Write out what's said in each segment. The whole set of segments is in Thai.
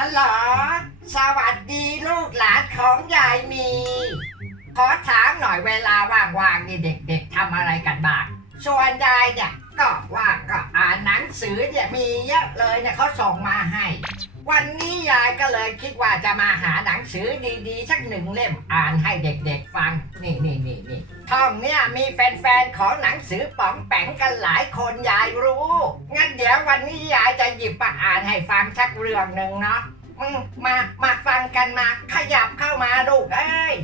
ฮัลโหล สวัสดีลูกหลานของยายมี ขอถามหน่อยเวลาว่างๆนี่เด็กๆทำอะไรกันบ้าง ส่วนยายเนี่ย ก็ว่าก็อ่านหนังสือเนี่ยมีเยอะเลยเนี่ยเขาส่งมาให้ วันนี้ยายก็เลยคิดว่าจะมาหาหนังสือดีๆ สักหนึ่งเล่มอ่านให้เด็กๆฟัง นี่นี่นี่นี่ท่องเนี่ยมีแฟนๆของหนังสือป๋องแปงกันหลายคนยายรู้ งั้นเดี๋ยววันนี้ยายจะหยิบมาอ่านให้ฟังสักเรื่องหนึ่งเนาะมมามาฟังกันมาขยับเข้ามาลูกเอ้ย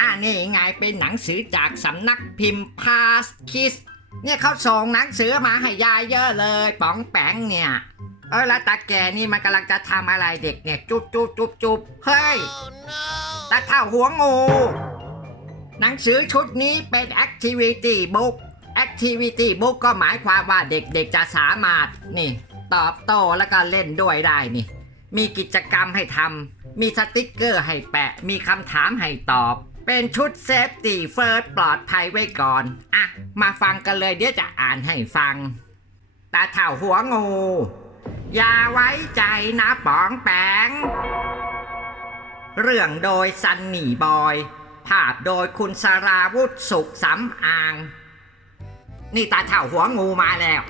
อ่านี่ไงเป็นหนังสือจากสำนักพิมพ์พาสคิส เนี่ยเขาส่งหนังสือมาให้ยายเยอะเลย ป๋องแปงเนี่ยเออแล้วตาแกนี่มันกำลังจะทำอะไรเด็กเนี่ยจุบจุบจุบจุบเฮ้ยตาเท่าหัวงู หนังสือชุดนี้เป็น activity book activity book ก็หมายความว่าเด็กๆจะสามารถนี่ ตอบโต้แล้วก็เล่นด้วยได้นี่ มีกิจกรรมให้ทำมีสติกเกอร์ให้แปะ มีคำถามให้ตอบ เป็นชุดเซฟตี้เฟิร์สปลอดภัยไว้ก่อน อะ มาฟังกันเลยเดี๋ยวจะอ่านให้ฟัง ตาเท่าหัวงู อย่าไว้ใจนะป๋องแปง เรื่องโดยซันนี่บอย ภาพโดยคุณสราวุธสุขสำอาง นี่ตาเท่าหัวงูมาแล้ว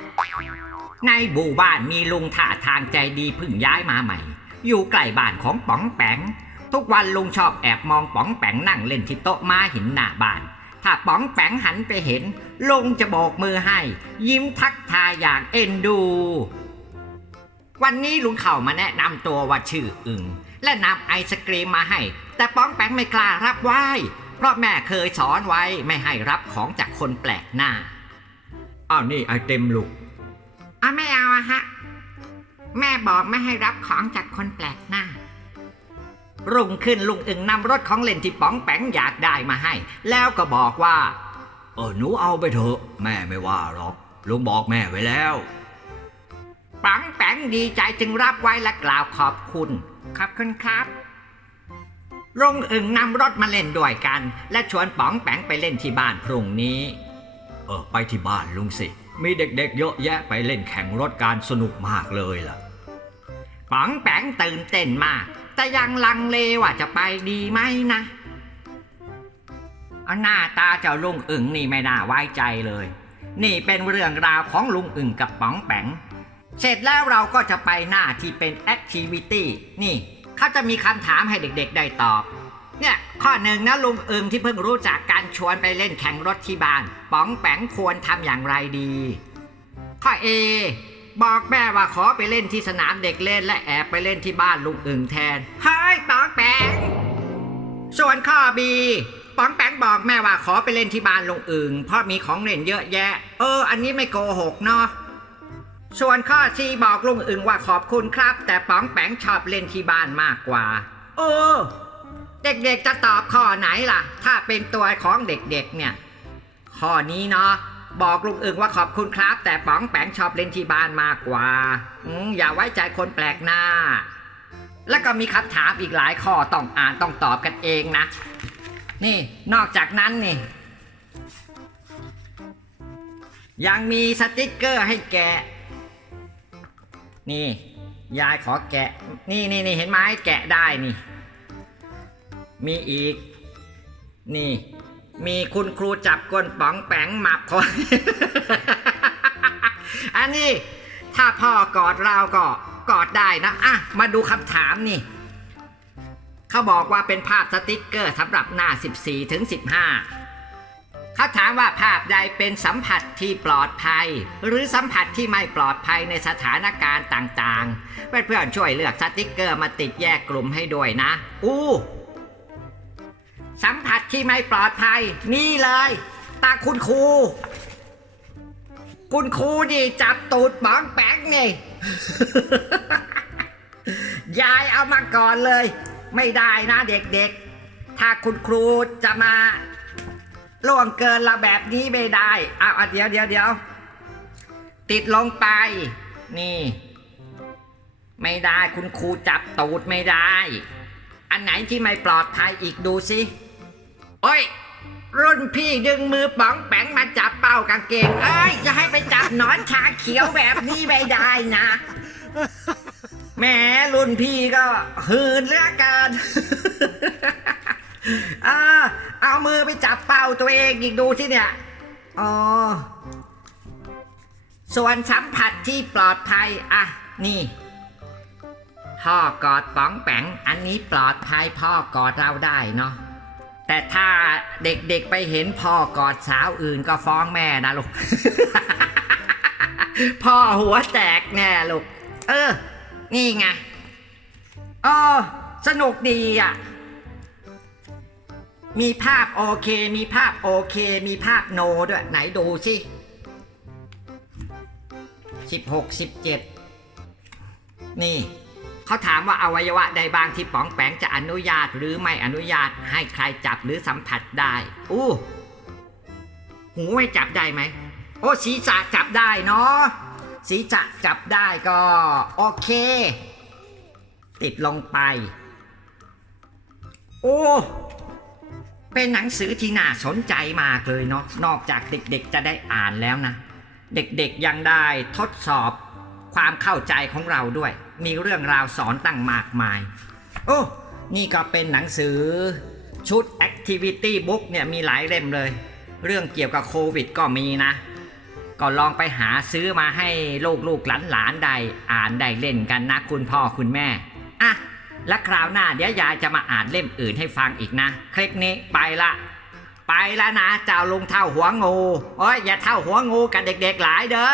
ในบูบ้านมีลุงท่าทางใจดีพึ่งย้ายมาใหม่ อยู่ใกล้บ้านของป๋องแปง ทุกวันลุงชอบแอบมองป๋องแปงนั่งเล่นที่โต๊ะม้าหินหน้าบ้าน ถ้าป๋องแปงหันไปเห็น ลุงจะโบกมือให้ ยิ้มทักทายอย่างเอ็นดู วันนี้ลุงเข้ามาแนะนำตัวว่าชื่ออึงและนำไอศกรีมมาให้ แต่ป๋องแปงไม่กล้ารับไหว้เพราะแม่เคยสอนไว้ไม่ให้รับของจากคนแปลกหน้าอ้าวนี่ไอเต็มลูกอะไม่เอาอะฮะ แม่บอกไม่ให้รับของจากคนแปลกหน้า รุ่งขึ้นลุงอึ่งนำรถของเล่นที่ป๋องแปงอยากได้มาให้ แล้วก็บอกว่า เออหนูเอาไปเถอะ แม่ไม่ว่าหรอก ลุงบอกแม่ไว้แล้วป๋องแปงดีใจจึงรับไว้และกล่าวขอบคุณ ขอบคุณครับลุงอึ่งนำรถมาเล่นด้วยกัน และชวนป๋องแปงไปเล่นที่บ้านพรุ่งนี้ เออไปที่บ้านลุงสิ มีเด็กๆเยอะแยะไปเล่นแข่งรถการสนุกมากเลยล่ะป๋องแปงตื่นเต้นมาก แต่ยังลังเลว่าจะไปดีไหมนะหน้าตาเจ้าลุงอึ่งนี่ไม่น่าไว้ใจเลย นี่เป็นเรื่องราวของลุงอึ่งกับป๋องแปงเสร็จแล้วเราก็จะไปหน้าที่เป็น activity นี่เขาจะมีคำถามให้เด็กๆได้ตอบ เนี่ยข้อหนึ่งนะลุงอึงที่เพิ่งรู้จักการชวนไปเล่นแข่งรถที่บ้าน ป๋องแปงควรทำอย่างไรดี ข้อ A บอกแม่ว่าขอไปเล่นที่สนามเด็กเล่นและแอบไปเล่นที่บ้านลุงอึ่งแทน เฮ้ยป๋องแปงส่วนข้อ B ป๋องแปงบอกแม่ว่าขอไปเล่นที่บ้านลุงอึ่งเพราะมีของเล่นเยอะแยะ เออ อันนี้ไม่โกหกเนาะส่วนข้อซีบอกลุงอึ่งว่าขอบคุณครับ แต่ป๋องแปงชอบเล่นที่บ้านมากกว่า เออ เด็กๆจะตอบข้อไหนล่ะ ถ้าเป็นตัวของเด็กๆเนี่ย ข้อนี้เนาะ บอกลุงอึ่งว่าขอบคุณครับ แต่ป๋องแปงชอบเล่นที่บ้านมากกว่าออย่าไว้ใจคนแปลกหน้า แล้วก็มีคำถามอีกหลายข้อต้องอ่านต้องตอบกันเองนะ นี่นอกจากนั้นนี่ ยังมีสติกเกอร์ให้แกะ นี่ ยายขอแกะ นี่นี่นี่เห็นไหมแกะได้นี่ มีอีก นี่ มีคุณครูจับก้นป๋องแปงหมับคนอันนี้ถ้าพ่อกอดเราก็กอดได้นะ อะ มาดูคำถามนี่ เขาบอกว่าเป็นภาพสติกเกอร์สำหรับหน้า 14 ถึง 15 เขาถามว่าภาพใดเป็นสัมผัสที่ปลอดภัย หรือสัมผัสที่ไม่ปลอดภัยในสถานการณ์ต่างๆ เพื่อนๆช่วยเลือกสติกเกอร์มาติดแยกกลุ่มให้ด้วยนะ อู้ สัมผัสที่ไม่ปลอดภัย นี่เลยตาคุณครู คุณครูนี่จับตูดป๋องแป้งไงยายเอามาก่อนเลย ไม่ได้นะเด็กๆ ถ้าคุณครูจะมาล่วงเกินเราแบบนี้ไม่ได้อาเอาเดี๋ยวเดี๋ยวเดี๋ยวติดลงไป นี่ ไม่ได้คุณครูจับตูดไม่ได้ อันไหนที่ไม่ปลอดภัยอีกดูสิ โอ้ย รุ่นพี่ดึงมือป๋องแปงมาจับเป้ากางเกง เอ้ยจะให้ไปจับหนอนชาเขียวแบบนี้ไม่ได้นะแหมรุ่นพี่ก็หืนเหลือเกินเออเอามือไปจับเป้าตัวเองอีกดูที่เนี่ย อ๋อ ส่วนสัมผัสที่ปลอดภัย อะ นี่ พ่อกอดป๋องแปงอันนี้ปลอดภัยพ่อกอดเราได้เนาะ แต่ถ้าเด็กๆไปเห็นพ่อกอดสาวอื่นก็ฟ้องแม่นะลูก พ่อหัวแตกแน่ลูก เออ นี่ไงเออสนุกดีอะ มีภาพโอเค มีภาพโอเค มีภาพโนด้วย ไหนดูสิสิบหกสิบเจ็ดนี่ เขาถามว่าอวัยวะใดบางที่ป๋องแปงจะอนุญาตหรือไม่อนุญาตให้ใครจับหรือสัมผัสได้ อู้ หูไม่จับได้ไหม โอ้ศีรษะจับได้เนาะศีรษะจับได้ก็ โอเค ติดลงไป โอ้เป็นหนังสือที่น่าสนใจมากเลยเนาะนอกจากเด็กๆจะได้อ่านแล้วนะ เด็กๆยังได้ทดสอบความเข้าใจของเราด้วย มีเรื่องราวสอนตั้งมากมาย โอ้ นี่ก็เป็นหนังสือชุด Activity Book เนี่ยมีหลายเล่มเลย เรื่องเกี่ยวกับโควิดก็มีนะ ก็ลองไปหาซื้อมาให้ลูกลูกหลานหลานๆได้อ่านได้เล่นกันนะคุณพ่อคุณแม่ อะ และคราวหน้าเดี๋ยวยายจะมาอ่านเล่มอื่นให้ฟังอีกนะ คลิปนี้ไปละไปแล้วนะเจ้าลุงเท่าหัวงูโอ้ยอย่าเท่าหัวงูกับเด็กๆหลายเด้อ